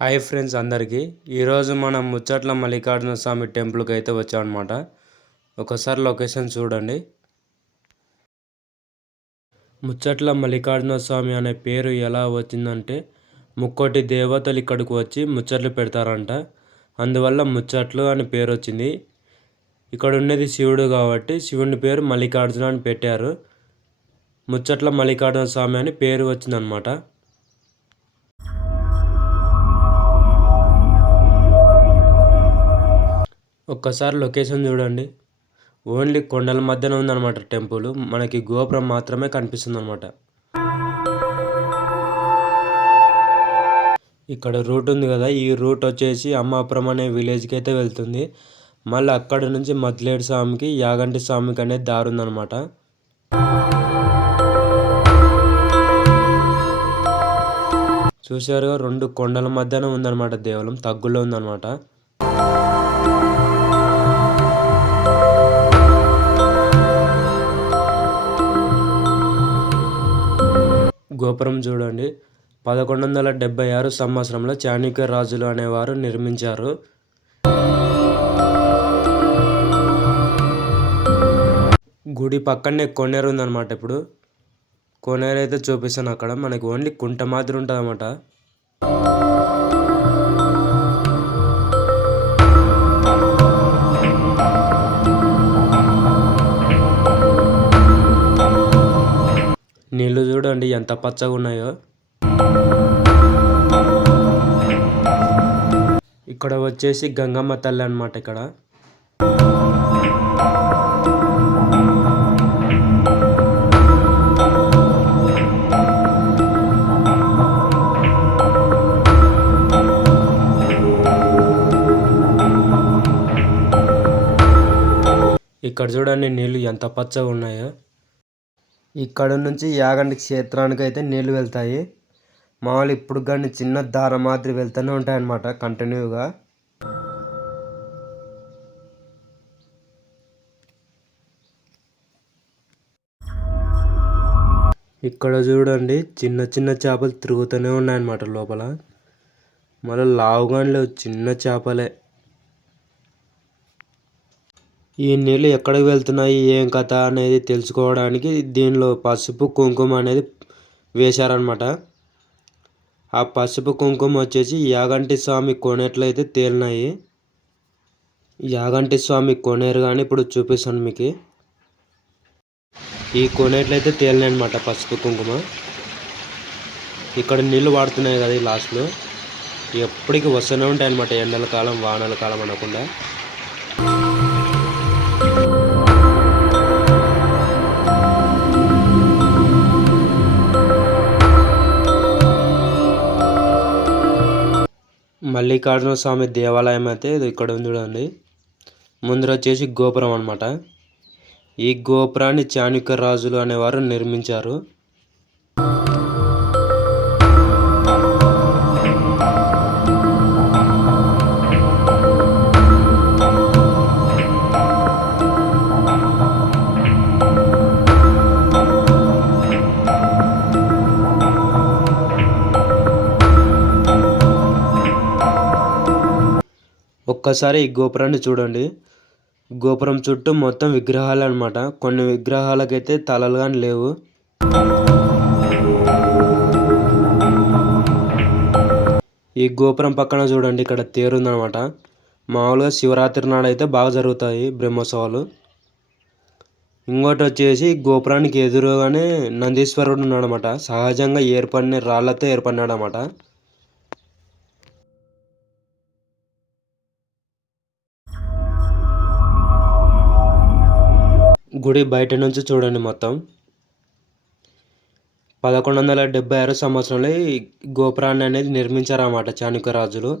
Hi friends అందరికీ ఈరోజు మనం ముచ్చట్ల మల్లికార్జున స్వామి టెంపుల్కి అయితే వచ్చామన్నమాట. ఒకసారి లొకేషన్ చూడండి. ముచ్చట్ల మల్లికార్జున స్వామి అనే పేరు ఎలా వచ్చిందంటే ముక్కోటి దేవతలు ఇక్కడికి వచ్చి ముచ్చట్లు పెడతారంట. అందువల్ల ముచ్చట్లు అని పేరు వచ్చింది. ఇక్కడ ఉన్నది శివుడు కాబట్టి శివుని పేరు మల్లికార్జున అని పెట్టారు. ముచ్చట్ల మల్లికార్జున స్వామి అని పేరు వచ్చిందనమాట. ఒక్కసారి లొకేషన్ చూడండి. ఓన్లీ కొండల మధ్యన ఉందన్నమాట టెంపుల్. మనకి గోపురం మాత్రమే కనిపిస్తుంది అనమాట. ఇక్కడ రూట్ ఉంది కదా, ఈ రూట్ వచ్చేసి అమ్మాపురం అనే విలేజ్కి అయితే వెళ్తుంది. మళ్ళీ అక్కడ నుంచి మద్లేడు స్వామికి యాగంటి స్వామికి అనేది దారి ఉందన్నమాట. చూసారుగా, 2 కొండల మధ్యన ఉందన్నమాట. దేవాలయం తగ్గులో ఉందన్నమాట. గోపురం చూడండి. 1176 సంవత్సరంలో చాణక్య రాజులు అనేవారు నిర్మించారు. గుడి పక్కనే కోనేరు ఉందన్నమాట. ఇప్పుడు కోనేరు అయితే చూపిస్తాను. అక్కడ మనకి ఓన్లీ కుంట మాదిరి ఉంటుంది అన్నమాట. నీళ్ళు చూడండి ఎంత పచ్చగా ఉన్నాయో. ఇక్కడ వచ్చేసి గంగమ్మ తల్లి అన్నమాట. ఇక్కడ ఇక్కడ చూడండి నీళ్ళు ఎంత పచ్చగా ఉన్నాయో. ఇక్కడ నుంచి యాగంటి క్షేత్రానికి అయితే నీళ్ళు వెళ్తాయి. మామూలు ఇప్పుడు కానీ చిన్న దార మాదిరి వెళ్తూనే ఉంటాయి అన్నమాట కంటిన్యూగా. ఇక్కడ చూడండి చిన్న చిన్న చేపలు తిరుగుతూనే ఉన్నాయన్నమాట లోపల. మళ్ళీ లావుగాని లేవు, చిన్న చేపలే. ఈ నీళ్ళు ఎక్కడికి వెళ్తున్నాయి ఏం కథ అనేది తెలుసుకోవడానికి దీనిలో పసుపు కుంకుమ అనేది వేశారనమాట. ఆ పసుపు కుంకుమ వచ్చేసి యాగంటి స్వామి కోనేరులో అయితే తేలినాయి. యాగంటి స్వామి కోనేరు కానీ ఇప్పుడు చూపిస్తాను మీకు. ఈ కోనేరులో అయితే తేలినాయి అనమాట పసుపు కుంకుమ. ఇక్కడ నీళ్ళు వాడుతున్నాయి కదా ఈ లాస్ట్లో. ఎప్పటికీ వస్తూనే ఉంటాయి అనమాట, ఎండల కాలం వానల కాలం అనకుండా. మల్లికార్జున స్వామి దేవాలయం అయితే ఇక్కడ ఉంది చూడండి. ముందర వచ్చేసి గోపురం అనమాట. ఈ గోపురాన్ని చాణక్య రాజులు అనేవారు నిర్మించారు. ఒక్కసారి ఈ గోపురాన్ని చూడండి. గోపురం చుట్టూ మొత్తం విగ్రహాలు అనమాట. కొన్ని విగ్రహాలకైతే తలలు కానీ లేవు. ఈ గోపురం పక్కన చూడండి, ఇక్కడ తేరు ఉందన్నమాట. మామూలుగా శివరాత్రి నాడు అయితే బాగా జరుగుతాయి బ్రహ్మోత్సవాలు. ఇంకోటి వచ్చేసి గోపురానికి ఎదురుగానే నందీశ్వరుడు ఉన్నాడనమాట. సహజంగా ఏర్పడిన రాళ్లతో ఏర్పడినాడు అన్నమాట. గుడి బయట నుంచి చూడండి మొత్తం. 1176 సంవత్సరంలో ఈ గోపురాన్ని అనేది నిర్మించారన్నమాట చాణక్య రాజులు.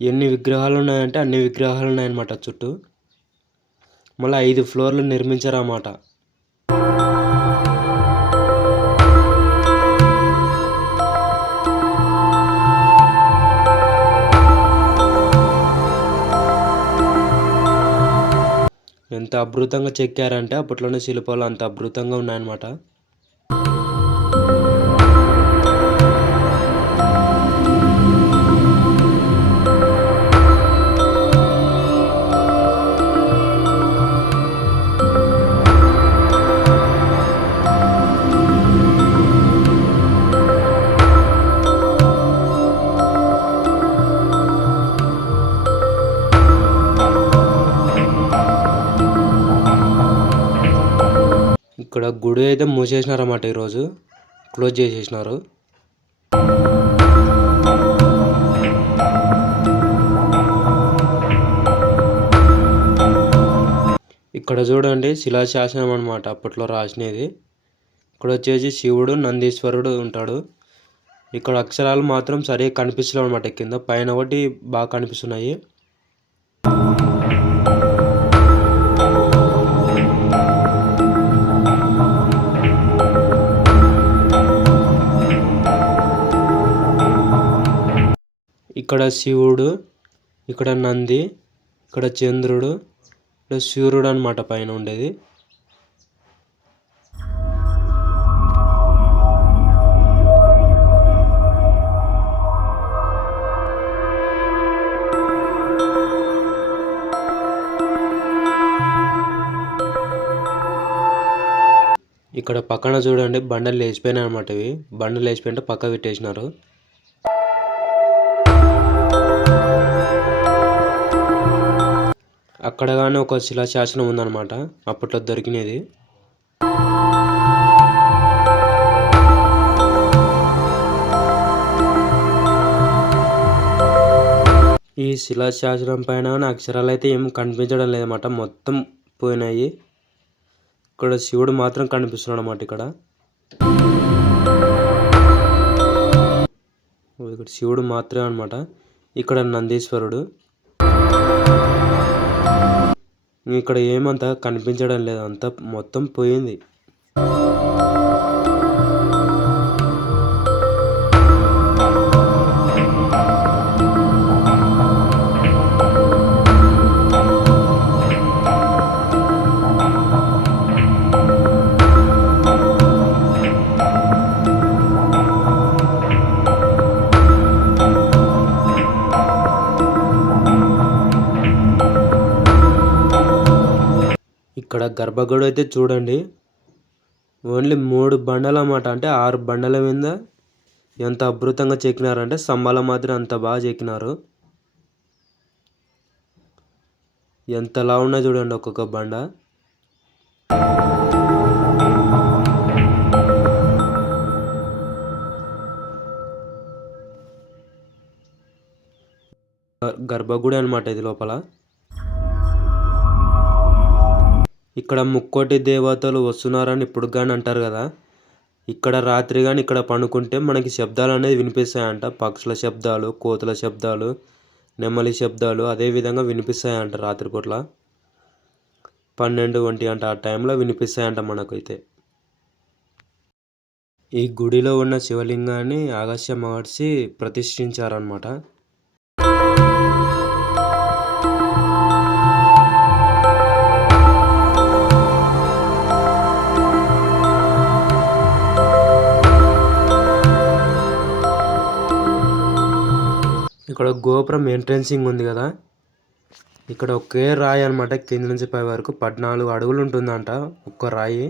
ఎన్ని విగ్రహాలు ఉన్నాయంటే అన్ని విగ్రహాలు ఉన్నాయన్నమాట చుట్టూ. మళ్ళీ 5 ఫ్లోర్లు నిర్మించారన్నమాట. ఎంత అద్భుతంగా చెక్కారంటే అప్పట్లోనే శిల్పాలు అంత అద్భుతంగా ఉన్నాయన్నమాట. గుడి అయితే మూసేసినారన్నమాట, ఈరోజు క్లోజ్ చేసేసినారు. ఇక్కడ చూడండి శిలాశాసనం అనమాట, అప్పట్లో రాసినది. ఇక్కడ వచ్చేసి శివుడు నందీశ్వరుడు ఉంటాడు. ఇక్కడ అక్షరాలు మాత్రం సరిగ్గా కనిపిస్తున్నాయి అనమాట. కింద పైన ఒకటి బాగా కనిపిస్తున్నాయి. ఇక్కడ శివుడు, ఇక్కడ నంది, ఇక్కడ చంద్రుడు, ఇక్కడ సూర్యుడు అనమాట పైన ఉండేది. ఇక్కడ పక్కన చూడండి బండలు లేచిపోయినాయి అనమాట. ఇవి బండలు లేచిపోయింటే పక్క పెట్టేసినారు. అక్కడ కానీ ఒక శిలాశాసనం ఉందన్నమాట, అప్పట్లో దొరికినది. ఈ శిలాశాసనం పైన అక్షరాలు అయితే ఏం కనిపించడం లేదన్నమాట, మొత్తం పోయినాయి. ఇక్కడ శివుడు మాత్రం కనిపిస్తున్నాడు అన్నమాట. ఇక్కడ శివుడు మాత్రమే అనమాట. ఇక్కడ నందీశ్వరుడు. ఇక్కడ ఏమంతా కనిపించడం లేదు, అంతా మొత్తం పోయింది. ఇక్కడ గర్భగుడి అయితే చూడండి, ఓన్లీ 3 బండలు అన్నమాట. అంటే 6 బండల మీద ఎంత అద్భుతంగా చెక్కినారంటే స్తంభాల మాత్రం అంత బాగా చెక్కినారు. ఎంతలా ఉన్నాయి చూడండి ఒక్కొక్క బండ. గర్భగుడి అనమాట ఇది లోపల. ఇక్కడ ముక్కోటి దేవతలు వస్తున్నారని ఇప్పుడు కానీ అంటారు కదా. ఇక్కడ రాత్రి కానీ ఇక్కడ పడుకుంటే మనకి శబ్దాలు అనేది వినిపిస్తాయంట. పక్షుల శబ్దాలు, కోతుల శబ్దాలు, నెమలి శబ్దాలు అదేవిధంగా వినిపిస్తాయంట. రాత్రిపూట్ల 12, 1 గంట ఆ టైంలో వినిపిస్తాయంట మనకైతే. ఈ గుడిలో ఉన్న శివలింగాన్ని అగస్త్య మహర్షి ప్రతిష్ఠించారనమాట. ఇక్కడ గోపురం ఎంట్రెన్సింగ్ ఉంది కదా, ఇక్కడ ఒకే రాయి అనమాట. కింద నుంచి పై వరకు 14 అడుగులు ఉంటుందంట ఒక్క రాయి.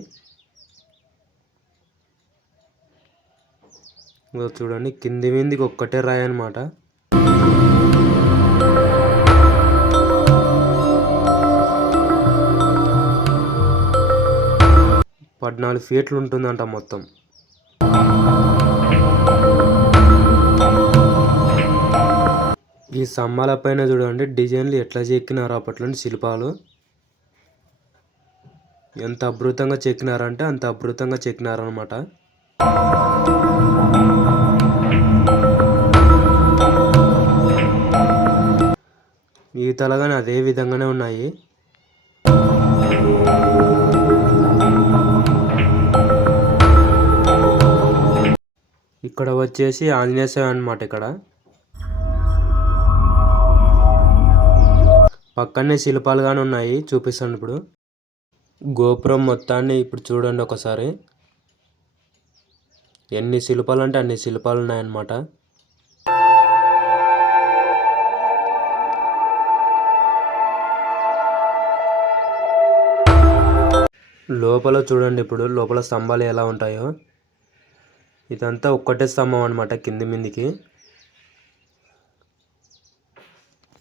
చూడండి కింది మీదికి ఒక్కటే రాయి అనమాట. పద్నాలుగు ఫీట్లు ఉంటుందంట మొత్తం. ఈ స్తంభాల పైన చూడండి డిజైన్లు ఎట్లా చెక్కినారు అప్పట్లోని శిల్పాలు. ఎంత అద్భుతంగా చెక్కినారంటే అంత అద్భుతంగా చెక్కినారనమాట. ఈ తలగానే అదే విధంగానే ఉన్నాయి. ఇక్కడ వచ్చేసి ఆంజనేయ స్వామి అనమాట. ఇక్కడ పక్కనే శిల్పాలు కానీ ఉన్నాయి, చూపిస్తాను ఇప్పుడు. గోపురం మొత్తాన్ని ఇప్పుడు చూడండి ఒకసారి. ఎన్ని శిల్పాలు అంటే అన్ని శిల్పాలు ఉన్నాయన్నమాట. లోపల చూడండి ఇప్పుడు లోపల స్తంభాలు ఎలా ఉంటాయో. ఇదంతా ఒక్కటే స్తంభం అనమాట కింది మీదికి.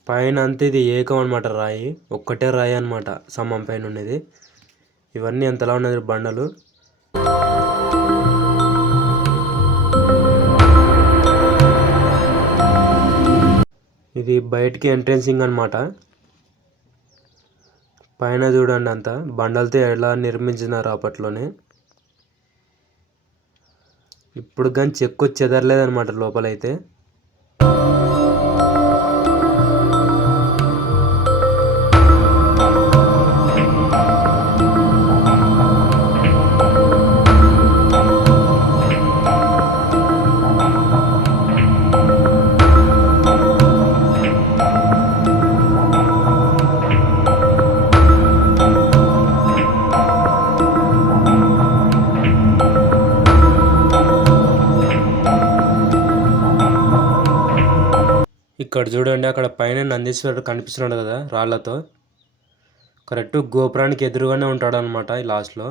పైన అంతా ఇది ఏకం అనమాట, రాయి ఒక్కటే రాయి అనమాట స్తంభం పైన ఉండేది. ఇవన్నీ ఎంతలా ఉన్నది బండలు. ఇది బయటికి ఎంట్రెన్సింగ్ అనమాట. పైన చూడండి అంతా బండలతో ఎలా నిర్మించినారు అప్పట్లోనే. ఇప్పుడు కానీ చెక్కు చెదరలేదనమాట లోపలైతే. ఇక్కడ చూడండి, అక్కడ పైన నందీశ్వరుడు కనిపిస్తున్నాడు కదా రాళ్లతో. కరెక్ట్ గోపురానికి ఎదురుగానే ఉంటాడు అనమాట ఈ లాస్ట్లో.